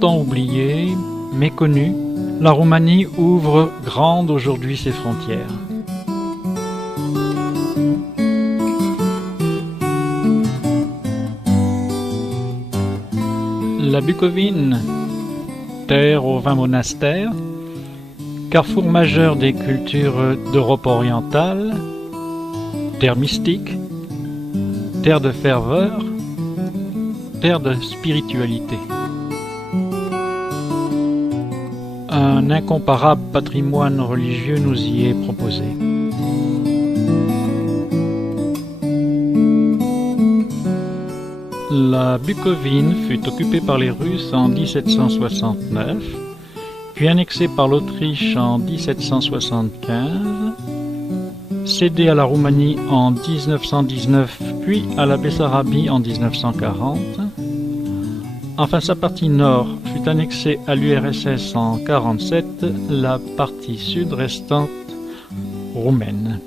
Longtemps oubliée, méconnue, la Roumanie ouvre grande aujourd'hui ses frontières. La Bucovine, terre aux 20 monastères, carrefour majeur des cultures d'Europe orientale, terre mystique, terre de ferveur, terre de spiritualité. Un incomparable patrimoine religieux nous y est proposé. La Bucovine fut occupée par les Russes en 1769, puis annexée par l'Autriche en 1775, cédée à la Roumanie en 1919, puis à la Bessarabie en 1940. Enfin, sa partie nord fut annexée à l'URSS en 1947, la partie sud restante roumaine.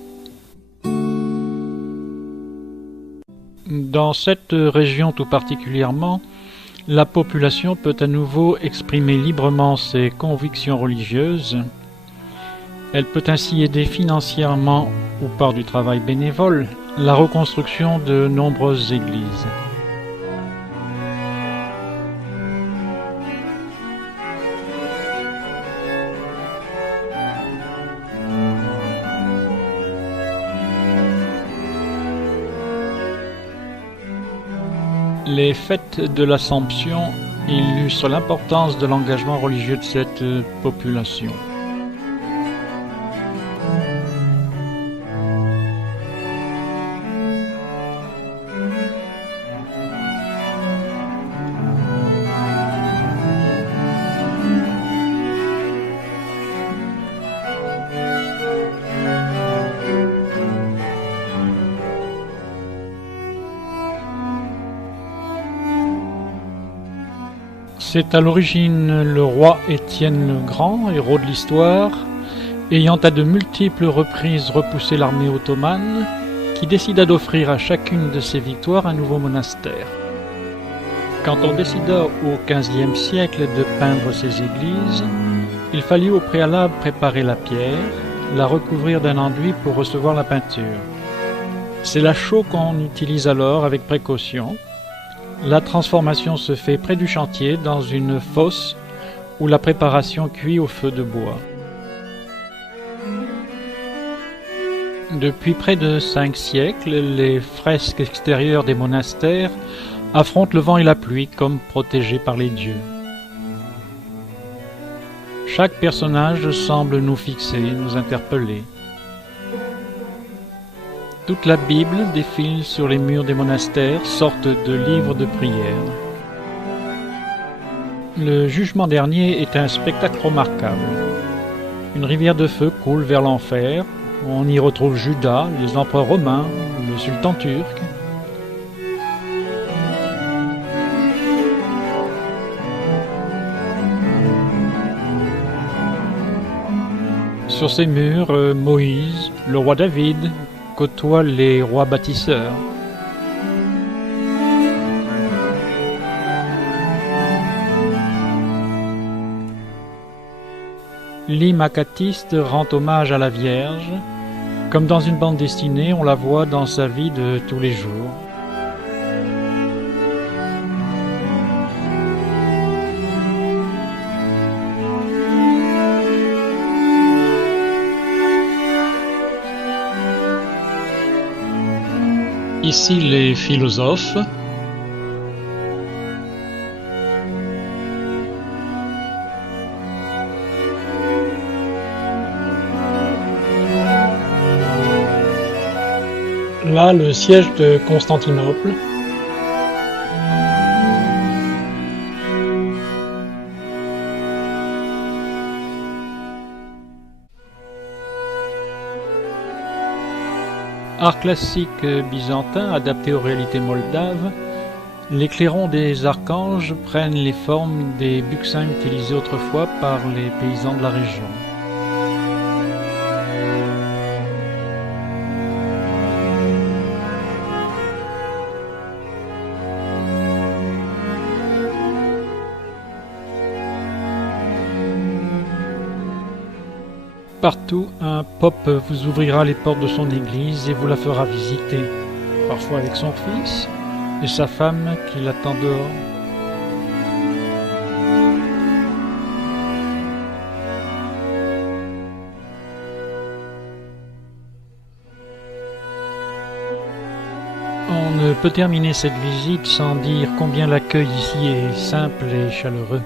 Dans cette région tout particulièrement, la population peut à nouveau exprimer librement ses convictions religieuses. Elle peut ainsi aider financièrement ou par du travail bénévole la reconstruction de nombreuses églises. Les fêtes de l'Assomption illustrent l'importance de l'engagement religieux de cette population. C'est à l'origine le roi Étienne le Grand, héros de l'histoire, ayant à de multiples reprises repoussé l'armée ottomane, qui décida d'offrir à chacune de ses victoires un nouveau monastère. Quand on décida au XVe siècle de peindre ces églises, il fallut au préalable préparer la pierre, la recouvrir d'un enduit pour recevoir la peinture. C'est la chaux qu'on utilise alors avec précaution. La transformation se fait près du chantier, dans une fosse où la préparation cuit au feu de bois. Depuis près de 5 siècles, les fresques extérieures des monastères affrontent le vent et la pluie comme protégés par les dieux. Chaque personnage semble nous fixer, nous interpeller. Toute la Bible défile sur les murs des monastères, sorte de livre de prière. Le jugement dernier est un spectacle remarquable. Une rivière de feu coule vers l'enfer. On y retrouve Judas, les empereurs romains, le sultan turc. Sur ces murs, Moïse, le roi David, côtoie les rois bâtisseurs. L'hymne acatiste rend hommage à la Vierge. Comme dans une bande dessinée, on la voit dans sa vie de tous les jours. Ici les philosophes. Là, le siège de Constantinople. Art classique byzantin adapté aux réalités moldaves, les clairons des archanges prennent les formes des buccins utilisés autrefois par les paysans de la région. Partout, un pope vous ouvrira les portes de son église et vous la fera visiter, parfois avec son fils et sa femme qui l'attend dehors. On ne peut terminer cette visite sans dire combien l'accueil ici est simple et chaleureux.